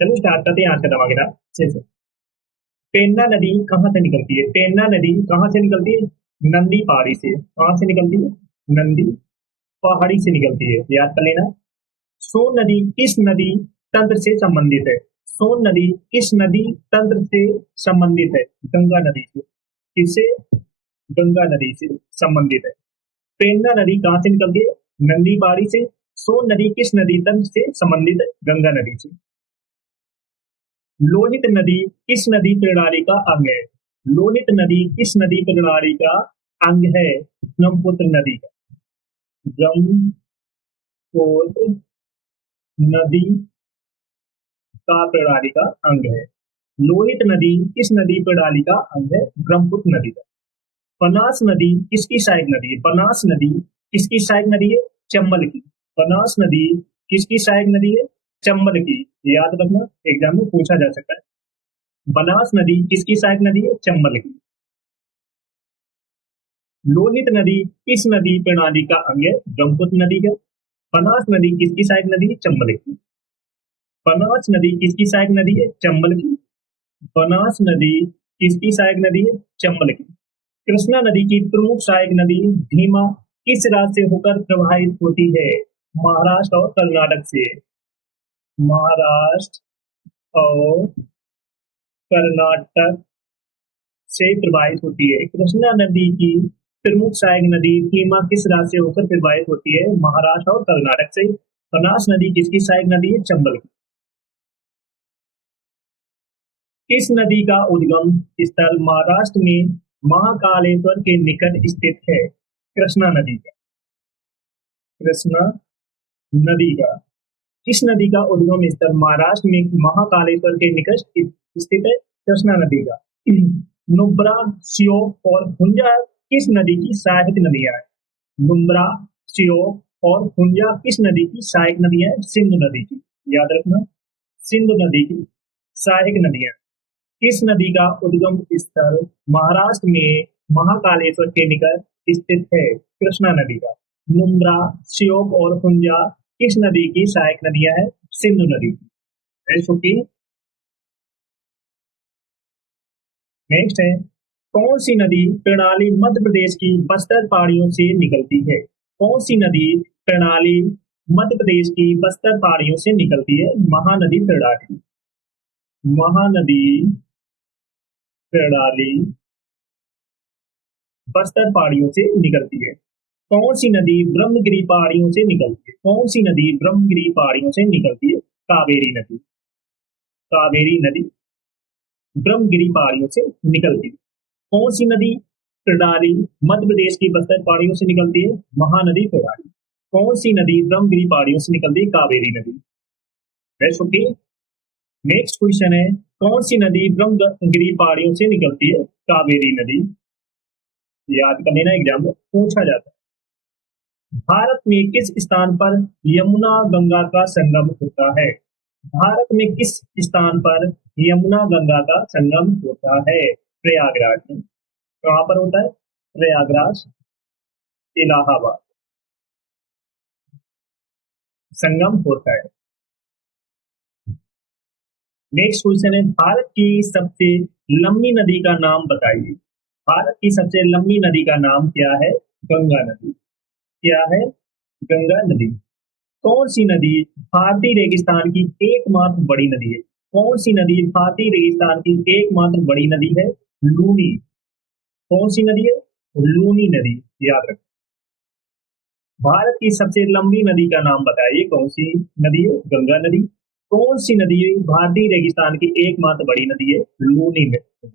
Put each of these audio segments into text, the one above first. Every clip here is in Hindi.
चलो स्टार्ट करते हैं आज का धमाकेदार सेशन। पेन्ना नदी कहाँ से निकलती है? पेन्ना नदी कहाँ से निकलती है? नंदी पहाड़ी से। कहाँ से निकलती है? नंदी पहाड़ी से निकलती है, याद कर लेना। सोन नदी किस नदी तंत्र से संबंधित है? सोन नदी किस नदी तंत्र से संबंधित है? गंगा नदी से। किससे? गंगा नदी से संबंधित है। पेन्ना नदी कहाँ से निकलती है? नंदी पहाड़ी से। सोन नदी किस नदी तंत्र से संबंधित है? गंगा नदी से। लोहित नदी किस नदी प्रणाली का अंग है? लोहित नदी किस नदी प्रणाली का अंग है? ब्रह्मपुत्र नदी का। ब्रह्मपुत्र नदी का प्रणाली का अंग है। लोहित नदी किस नदी प्रणाली का अंग है? ब्रह्मपुत्र नदी का। बनास नदी किसकी सहायक नदी है? बनास नदी किसकी सहायक नदी है? चंबल की। बनास नदी किसकी सहायक नदी है? चंबल की। याद रखना, एग्जाम में पूछा जा सकता है। बनास नदी किसकी सहायक नदी है? चंबल की। लोहित नदी किस नदी प्रणाली का अंग है? ब्रह्मपुत्र नदी का। बनास नदी किसकी सहायक नदी है? चंबल की। बनास नदी किसकी सहायक नदी है? चंबल की। बनास नदी किसकी सहायक नदी है? चंबल की। कृष्णा नदी की प्रमुख सहायक नदी भीमा किस राज्य से होकर प्रवाहित होती है? महाराष्ट्र और कर्नाटक से। महाराष्ट्र और कर्नाटक से प्रवाहित होती है। कृष्णा नदी की प्रमुख सहायक नदी भीमा किस राज्य से होकर प्रवाहित होती है? महाराष्ट्र और कर्नाटक से। बनास नदी किसकी सहायक नदी है? चंबल की। किस नदी का उद्गम स्थल महाराष्ट्र में महाकालेश्वर के निकट स्थित है? कृष्णा नदी का। कृष्णा नदी का। किस नदी का उद्गम स्थल महाराष्ट्र में महाकालेश्वर के निकट स्थित है? कृष्णा नदी का। नुब्रा, श्योक और हुंजा किस नदी की सहायक नदियां हैं? नुब्रा, श्योक और हुंजा किस नदी की सहायक नदियां हैं? सिंधु नदी की। याद रखना, सिंधु नदी की सहायक नदियां। किस नदी का उद्गम स्थल महाराष्ट्र में महाकालेश्वर के निकट स्थित है? कृष्णा नदी का। नुब्रा, श्योक और हुंजा किस नदी की सहायक नदियां हैं? सिंधु नदी की। नेक्स्ट है, कौन सी नदी प्रणाली मध्य प्रदेश की बस्तर पहाड़ियों से निकलती है? कौन सी नदी प्रणाली मध्य प्रदेश की बस्तर पहाड़ियों से निकलती है? महानदी प्रणाली। महानदी प्रणाली बस्तर पहाड़ियों से निकलती है। कौन सी नदी ब्रह्मगिरी पहाड़ियों से निकलती है? कौन सी नदी ब्रह्मगिरी पहाड़ियों से निकलती है? कावेरी नदी। कावेरी नदी ब्रह्मगिरी पहाड़ियों से निकलती है। कौन सी नदी प्रणाली मध्य प्रदेश की बस्तर पहाड़ियों से निकलती है? महानदी प्रणाली। कौन सी नदी ब्रह्मगिरी पहाड़ियों से निकलती है? कावेरी नदी। Next okay. नेक्स्ट क्वेश्चन है, कौन सी नदी ब्रह्मगिरी पहाड़ियों से निकलती है? कावेरी नदी। याद कर लेना, एग्जाम में पूछा जाता है। भारत में किस स्थान पर यमुना गंगा का संगम होता है? भारत में किस स्थान पर यमुना गंगा का संगम होता है? प्रयागराज में। कहाँ पर होता है? प्रयागराज, इलाहाबाद संगम होता है। नेक्स्ट क्वेश्चन है, भारत की सबसे लंबी नदी का नाम बताइए। भारत की सबसे लंबी नदी का नाम क्या है? गंगा नदी। क्या है? गंगा नदी। कौन सी नदी भारतीय रेगिस्तान की एकमात्र बड़ी नदी है? कौन सी नदी भारतीय रेगिस्तान की एकमात्र बड़ी नदी है? लूनी। कौन सी नदी है? लूनी नदी। याद रखो। भारत की सबसे लंबी नदी का नाम बताइए, कौन सी नदी है? गंगा नदी। कौन सी नदी भारतीय रेगिस्तान की एकमात्र बड़ी नदी है? लूनी नदी।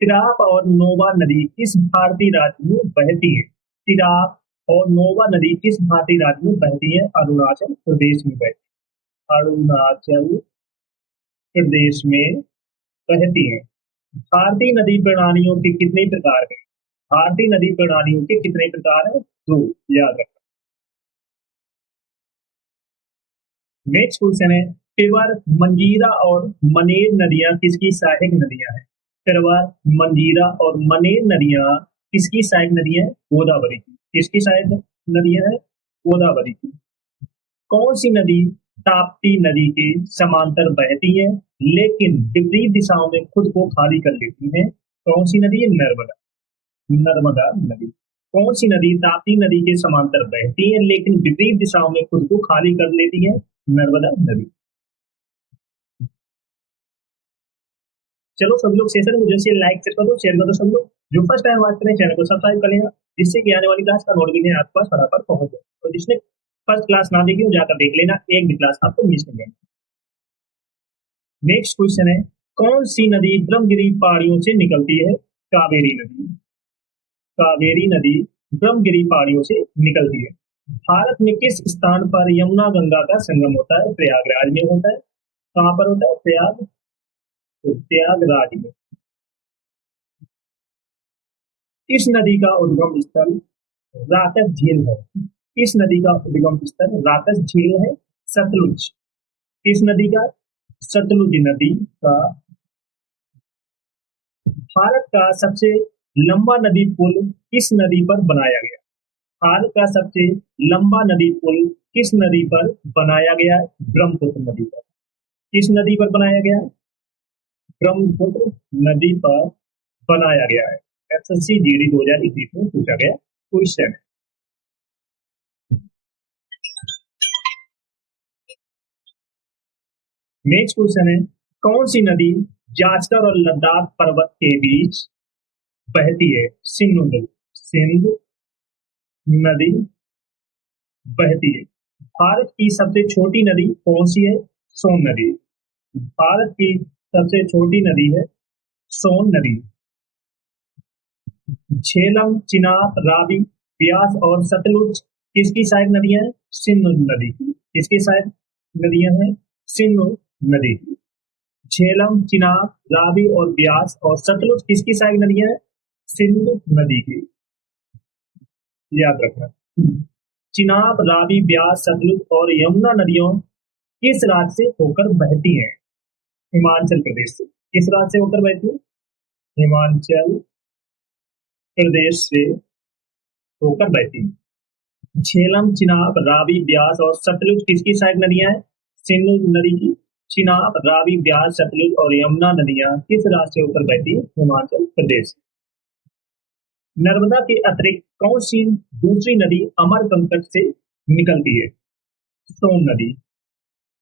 तिराप और नोवा नदी किस भारतीय राज्य में बहती है? तिराप और नोवा नदी किस भारतीय राज्य में बहती है? अरुणाचल प्रदेश में बहती है। अरुणाचल प्रदेश में बहती है। भारतीय नदी प्रणालियों के कितने प्रकार हैं? भारतीय नदी प्रणालियों के कितने प्रकार हैं? दो। याद रखना। नेक्स्ट क्वेश्चन है, पिवर, मंजीरा और मनेर नदियां किसकी सहायक नदियां हैं? पिवर, मंजीरा और मनेर नदियां किसकी सहायक नदियां हैं? गोदावरी की। किसकी सहायक नदियां हैं? गोदावरी की। कौन सी नदी ताप्ती नदी के समांतर बहती है लेकिन विपरीत दिशाओं में खुद को खाली कर लेती है। कौन सी नदी है? नर्मदा। नर्मदा नदी। कौन सी नदी ताप्ती नदी के समांतर बहती है लेकिन विपरीत दिशाओं में खुद को खाली कर लेती है? नर्मदा नदी। चलो सभी लोग सेशन को जैसे लाइक कर दो, शेयर कर दो। सब लोग जो फर्स्ट टाइम बात करें चैनल को सब्सक्राइब कर लेना, जिससे कि आने वाली क्लास का नोटिफिकेशन आपके पास फटाफट पहुंच जाए। तो जिसने फर्स्ट क्लास ना देखी हो जाकर देख लेना, एक भी क्लास आपको मिस नहीं होगी। नेक्स्ट क्वेश्चन है, कौन सी नदी ब्रह्मगिरी पहाड़ियों से निकलती है? कावेरी नदी। कावेरी नदी ब्रह्मगिरी पहाड़ियों से निकलती है। भारत में किस स्थान पर यमुना गंगा का संगम होता है? प्रयागराज में होता है। कहाँ पर होता है? प्रयागराज में। इस नदी का उद्गम स्थल राकस झील है। इस नदी का उद्गम स्थल राकस झील है। सतलुज। इस नदी का? सतलुज नदी का। भारत का सबसे लंबा नदी पुल किस नदी पर बनाया गया? भारत का सबसे लंबा नदी पुल किस नदी पर बनाया गया है? ब्रह्मपुत्र नदी पर। किस नदी पर बनाया गया है? ब्रह्मपुत्र नदी पर बनाया गया है। एसएससी जीडी 2021 में पूछा गया क्वेश्चन है। नेक्स्ट क्वेश्चन है, कौन सी नदी जास्कर और लद्दाख पर्वत के बीच बहती है? सिंधु नदी। सिंधु नदी बहती है। भारत की सबसे छोटी नदी कौन सी है? सोन नदी। भारत की सबसे छोटी नदी है सोन नदी। झेलम, चिनाब, रावी, ब्यास और सतलुज किसकी सहायक नदियां हैं? सिंधु नदी की। किसकी सहायक नदियां हैं? सिंधु नदी की। झेलम, चिनाब, रावी और ब्यास और सतलुज किसकी सहायक नदियां हैं? सिंधु नदी की। याद रखना। चिनाब, रावी, ब्यास, सतलुज और यमुना नदियों किस राज्य से होकर बहती हैं? हिमाचल प्रदेश से। किस राज्य से होकर बहती है? हिमाचल प्रदेश से होकर बहती है। झेलम, चिनाब, रावी, ब्यास और सतलुज किसकी सहायक नदियां हैं? सिंधु नदी की। चिनाब, रावी, ब्यास, सतलुज और यमुना नदियां किस राज्य से होकर बहती है? हिमाचल प्रदेश। नर्मदा के अतिरिक्त कौन सी दूसरी नदी अमरकंटक से निकलती है? सोन नदी।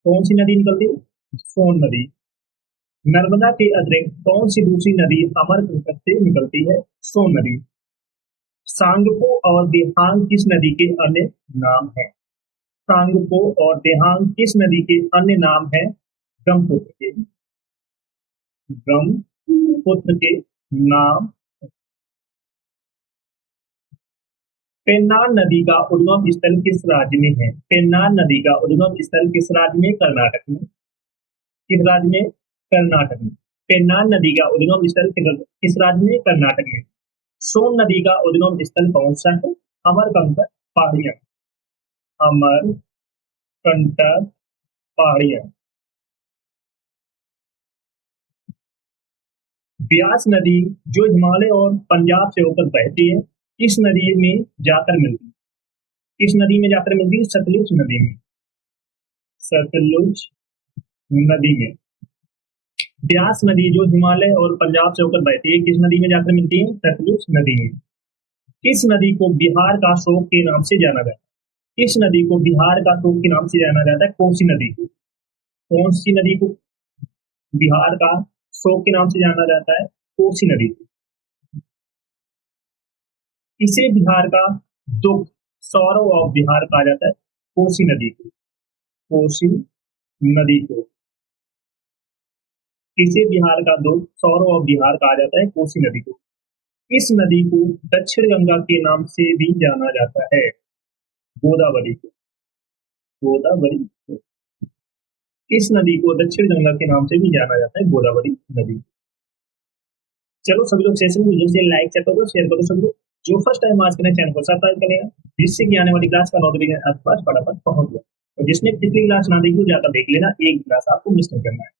कौन सी नदी निकलती है? सोन नदी। नर्मदा के अतिरिक्त कौन सी दूसरी नदी अमरकंटक से निकलती है? सोन नदी। सांगपो और दिहांग किस नदी के अन्य नाम हैं? सांगपो और दिहांग किस नदी के अन्य नाम हैं? ब्रह्मपुत्र के। ब्रह्मपुत्र के नाम। पेन्नार नदी का उद्गम स्थल किस राज्य में है? पेन्नार नदी का उद्गम स्थल किस राज्य में? कर्नाटक में। किस राज्य में? कर्नाटक में। पेन्नार नदी का उद्गम स्थल किस राज्य में? कर्नाटक में। सोन नदी का उद्गम स्थल कौन सा है? अमरकंटक पहाड़ियां। अमरकंटक पहाड़ियां। ब्यास नदी जो हिमालय और पंजाब से होकर बहती है किस नदी में जाकर मिलती है? किस नदी में जाकर मिलती है? सतलुज नदी में। सतलुज नदी में। ब्यास नदी जो हिमालय और पंजाब से होकर बहती है किस नदी में जाकर मिलती है? सतलुज नदी में। किस नदी को बिहार का शोक के नाम से जाना जाता है? किस नदी को बिहार का शोक के नाम से जाना जाता है? कोसी नदी को। कौन सी नदी को बिहार का शोक के नाम से जाना जाता है? कोसी नदी को। इसे बिहार का दुख, सौरव ऑफ बिहार कहा जाता है? कोसी नदी को। कोसी नदी को। इसे बिहार का दुख, सौरव ऑफ बिहार कहा जाता है? कोसी नदी को। इस नदी को दक्षिण गंगा के नाम से भी जाना जाता है? गोदावरी को। गोदावरी को। इस नदी को दक्षिण गंगा के नाम से भी जाना जाता है? गोदावरी नदी। चलो सभी लोग सेशन को जैसे लाइक कर दो, शेयर करो। सब लोग जो फर्स्ट टाइम आज के चैनल को सब्सक्राइब करेगा, जिससे कि आने वाली क्लास का नोटिफिकेशन आपके पास फटाफट पहुंच जाए। और जिसने पिछली क्लास ना देखी जाकर देख लेना, एक क्लास आपको मिस नहीं करना है।